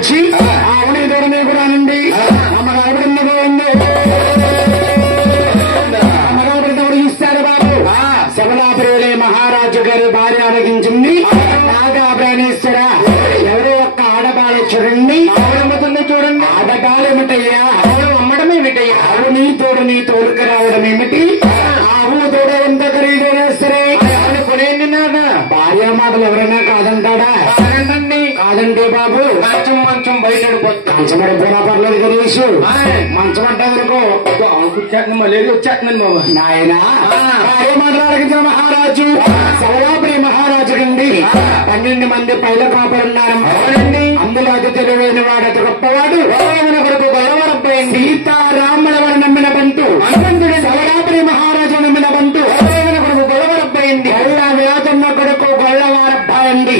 వచ్చి అవుని దూరమే కూడా నుండి అమ్మగారు అమ్మగారు ఇస్తారు బాబు శబలాపురే మహారాజు గారి భార్య ఆరగించింది నాగా ప్రాణేశ్వర ఎవరో ఒక్క ఆడబాల చూడండి అవునమ్ముతుంది చూడండి ఆడబాలేమిటయ్యా అవును అమ్మడం ఏమిటయ్యా ఆవు నీ తోడుకు రావడం ఏమిటి ఆవు తోడు ఎంత ఖరీదైనా సరే కొనేయండి నాగా భార్య మాటలు ఎవరైనా కాదంటాడా కాదంటే బాబు మంచం బయట మంచమడిపోయినా పర్లేదు గణేష్ మంచం అంటే వరకు మళ్ళీ వచ్చేస్తుందండి బాబు నాయన భార్య మాట్లాడుతున్న మహారాజు శబలాపురి మహారాజు కండి 12 మంది పైల కాపరున్నారు అందులో అతి తెలివైన వాడు అతి గొప్పవాడు కొడుకు గొడవరబ్బాయి సీతారాముల వారు నమ్మిన బంటు హనుమంతుడు శబలాపురి మహారాజు నమ్మిన బంటు కొడుకు గొడవరబ్బాయింది గొల్ల వ్యాధన్న కొడుకు గొల్లవారబ్బాయండి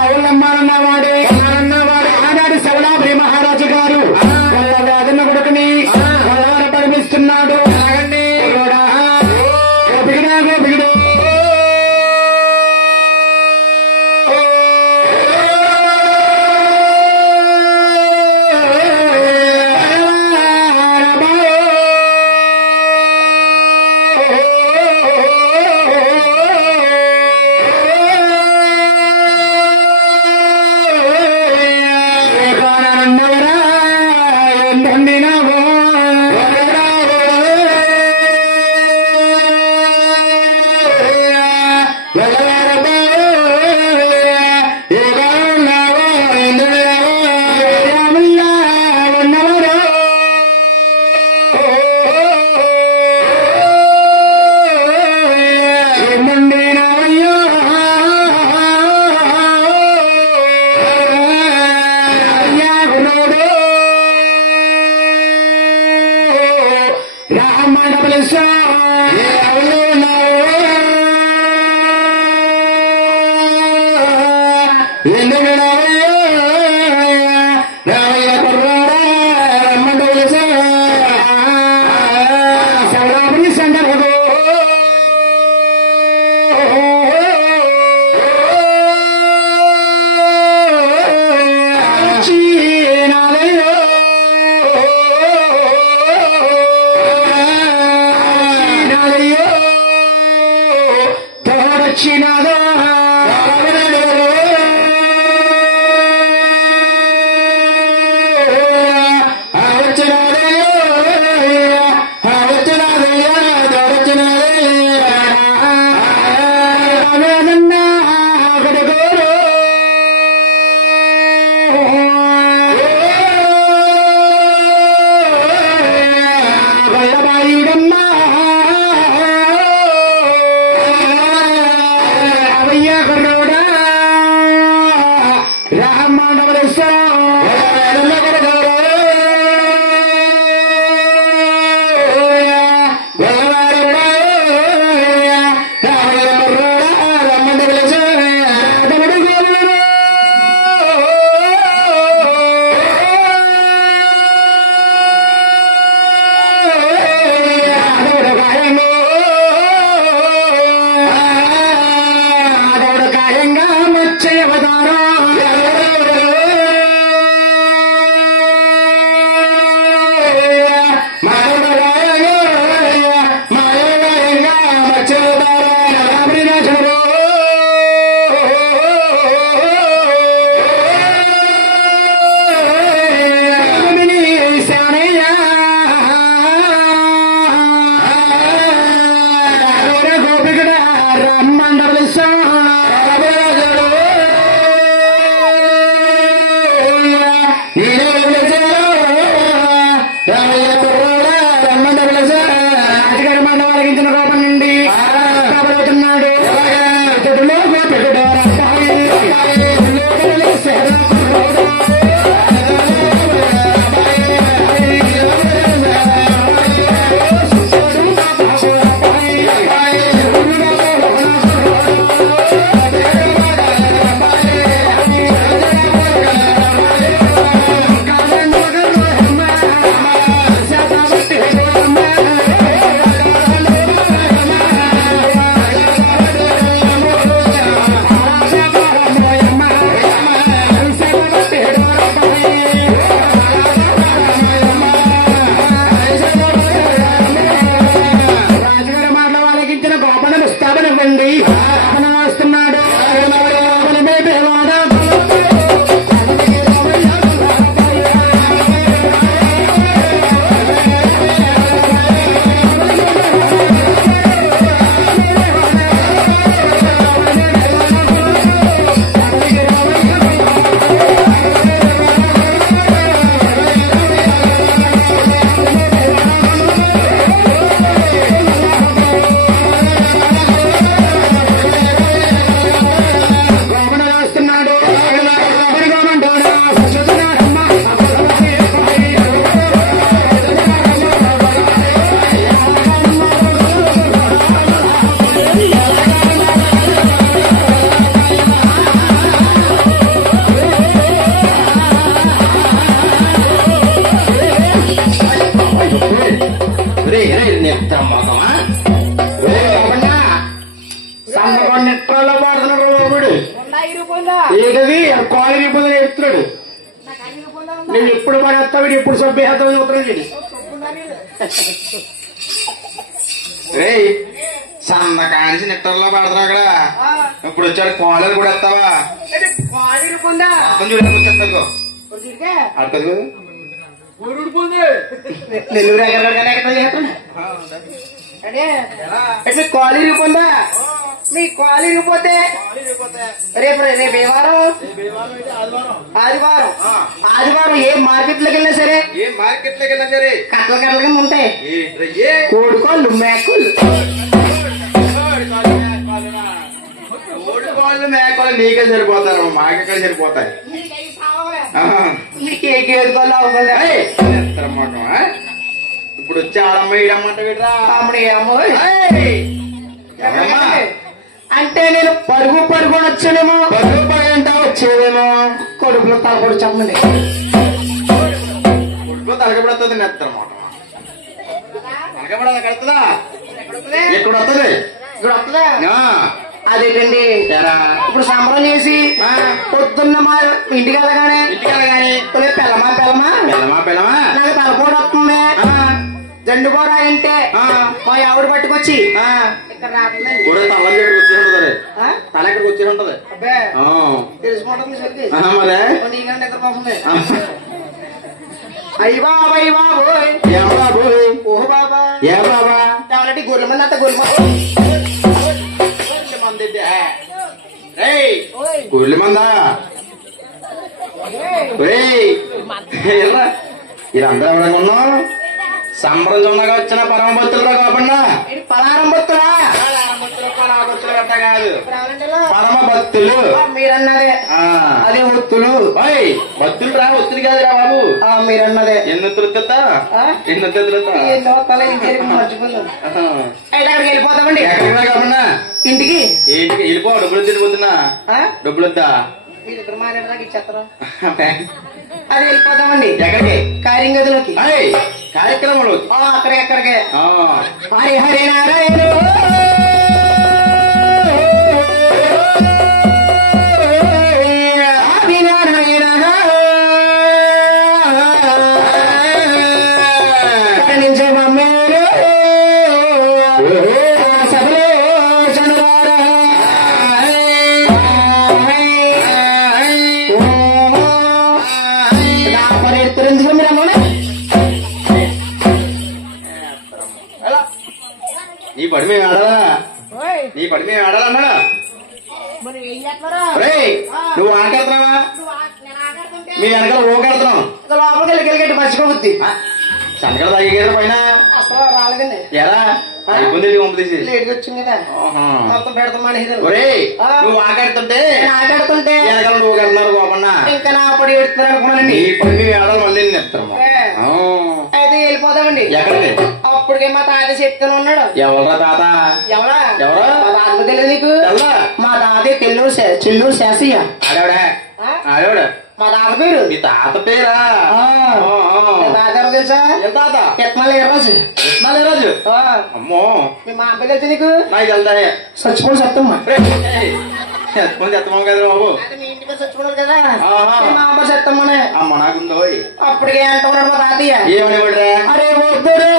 అవులమ్మానన్నవాడే అన్నవాడు ఆనాడు శబలాపురి మహారాజు గారు గొల్ల వ్యాధన్న కొడుకుని గొల్లవార పరిమిస్తున్నాడు నిద్ర మొగమా సందర్భం నిట్రాల్లో వాడుతున్నాడు బాబుడు ఏదది కాలేజీ పొందని ఎడుతున్నాడు నేను ఎప్పుడు పడేస్తావు ఎప్పుడు సభ్యహేస్తావు చదువుతున్నాడు సన్న కానిసి నిట్టర్లో పడతారు అక్కడ ఇప్పుడు వచ్చాడు కాలేజ్ కూడా వస్తావా చూడకొచ్చేస్తాను అడగదు నెల్లూరు ఎక్కడ కాలేజీ పొందా మీ కాలేజీ పోతే రేపు రేపు ఏ వారం ఆదివారం ఏ మార్కెట్ లోకి వెళ్ళినా సరే కట్టల కట్టల కింద ఉంటాయి కోడుకోళ్ళు మేకలు మేకలు నీకే సరిపోతారు మాకెక్కడ సరిపోతాయి ఇప్పుడు వచ్చి ఆడమ్మ ఈడమ్మంట అంటే నేను పరుగు వచ్చానేమో పరుగు పరుగంటా వచ్చేదేమో కొడుకులో తలపొడి చెప్పండి కొడుకులో తలకపడుతుంది నెత్తరమాట తలకపడాలి కడుతుందా ఎక్కడ వస్తుంది ఇక్కడ వస్తుందా అదేంటండి ఇప్పుడు సంబరం చేసి పొద్దున్న మా ఇంటికి వెళ్ళగానే పెళ్ళమా నాకు తలపోటు వస్తుంది జండు కూర అంటే మా ఆవిడ పట్టుకొచ్చి ఇక్కడ తల ఎక్కడికి వచ్చి ఉంటది తెలుసుకుంటుంది నీకంటే నిద్రపోతుంది అయ్య బాబోయ్ ఓహో బాబా ఎవరంటే గొర్రెల మంది అంత గొర్రెల మందా వీళ్ళందరూ ఎవరంగా ఉన్నాం సంబరం చొందగా వచ్చిన పరమభక్తులు కాకుండా పలారంభక్తులా కాదు పరమభక్తులు మీరన్నదే అదే ఒత్తులు భక్తులు రా ఒత్తులు కాదురా బాబు మీరన్నదే ఎన్నొత్తులు అక్కడికి వెళ్ళిపోతామండి ఎక్కడికి కాకుండా ఇంటికి వెళ్ళిపో డబ్బులు తిరిగిపోతున్నా డబ్బులు వద్దా వీళ్ళిద్దరు మాట్లాడదాకా ఇచ్చేస్తారా అది వెళ్ళిపోతామండి ఎక్కడికి కార్యంగదిలోకి కార్యక్రమంలో అక్కడికే హరి హరి నారాయణ నీ పడి మేము ఆడాలన్నా నువ్వు ఆకెళ్తున్నావా మీ వెనకాల ఊకెళ్తున్నాం లోపలికి వెళ్ళి మర్చిపోద్ది సంకల తగ్గిపోయిన పైన అసలు రాలేదండి ఎలా అయిపోయింది పంపితీసి లేట్గా వచ్చింది కదా మొత్తం పెడతామని నువ్వు ఆకాడుతుంటే వెనకాల నువ్వు వెళ్తున్నారు కోపన్నా ఇంకా నా పడి పెడుతున్నారు అనుకున్నానండి ఈ పడి మేము ఆడాలి మళ్ళీ నెత్తాము అయితే వెళ్ళిపోదామండి ఎక్కడికి అప్పటికే మా తాత చెప్తాను ఉన్నాడు ఎవరా తాత ఎవరా మా తాత తెలియదు నీకు మా తాత చెల్లూరు శాసయ్య ఆడవాడు మా తాత పేరు మీ తాత పేరా తాత ఎవరు తెలుసా తాత ఎత్మాలేరాజు అమ్మో మీ మా అబ్బాయి తెలుసు నీకు నాకు వెళ్తా చచ్చిపోయి చెప్తామ్మా చెత్తమ్మ కదా బాబు మీ ఇంటికి చచ్చిపోలేదు కదా మా అమ్మ చెప్తామనే అమ్మ నాకుందో అప్పటికే అంటున్నాడు మా తాతయ్య ఏమని అరే వద్దురా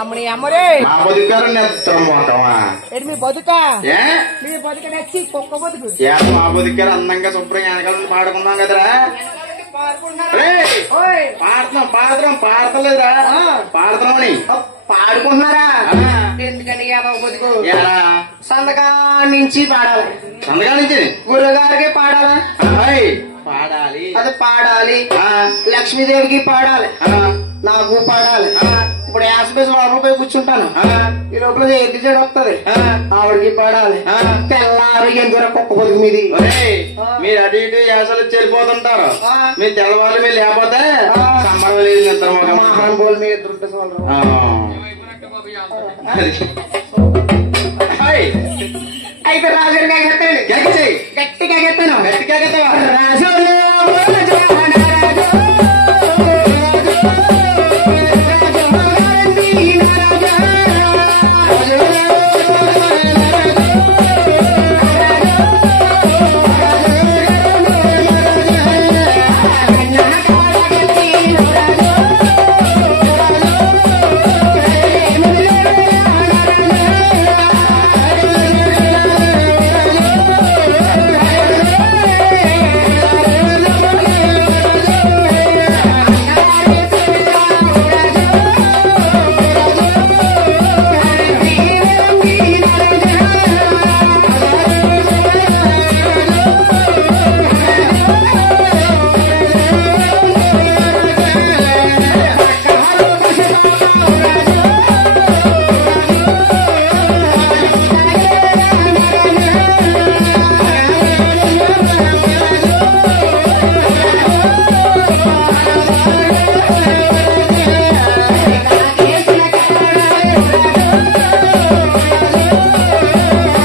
అమ్మని అమ్మరే మా బతుకారు నిద్ర మొక్కమా ఏంటి మీ బతుక ఏ మీ బతుక నచ్చి కుక్క బతుకు ఏ మా బతుకారు అందంగా శుభ్రంగా వెనకాల నుండి పాడుకున్నాం కదరా పాడతలేదురా పాడుతున్నామని పాడుకుంటున్నారా ఎందుకండి బతుకు ఏరా సందకా నుంచి పాడాలి సందగా నుంచి గురుగారికి పాడాలా పాడాలి అది పాడాలి లక్ష్మీదేవికి పాడాలి నాకు పాడాలి ఇప్పుడు యాస్పేస్ లోపల పోయి కూర్చుంటాను ఈ లోపల ఎద్దు చెడు వస్తుంది ఆవిడకి పాడాలి తెల్లారు ఎందుకు కుక్క బతుకు మీది మీరు అటు ఇటు యాసలు చెల్లిపోతుంటారు మీరు తెల్లవాళ్ళు మీరు లేకపోతే సమ్మర్ లేదు నిద్ర మహానుభావులు మీ ఇద్దరు ఉంటే చాలు. హాయ్ అయితే రాజుగారి గట్టి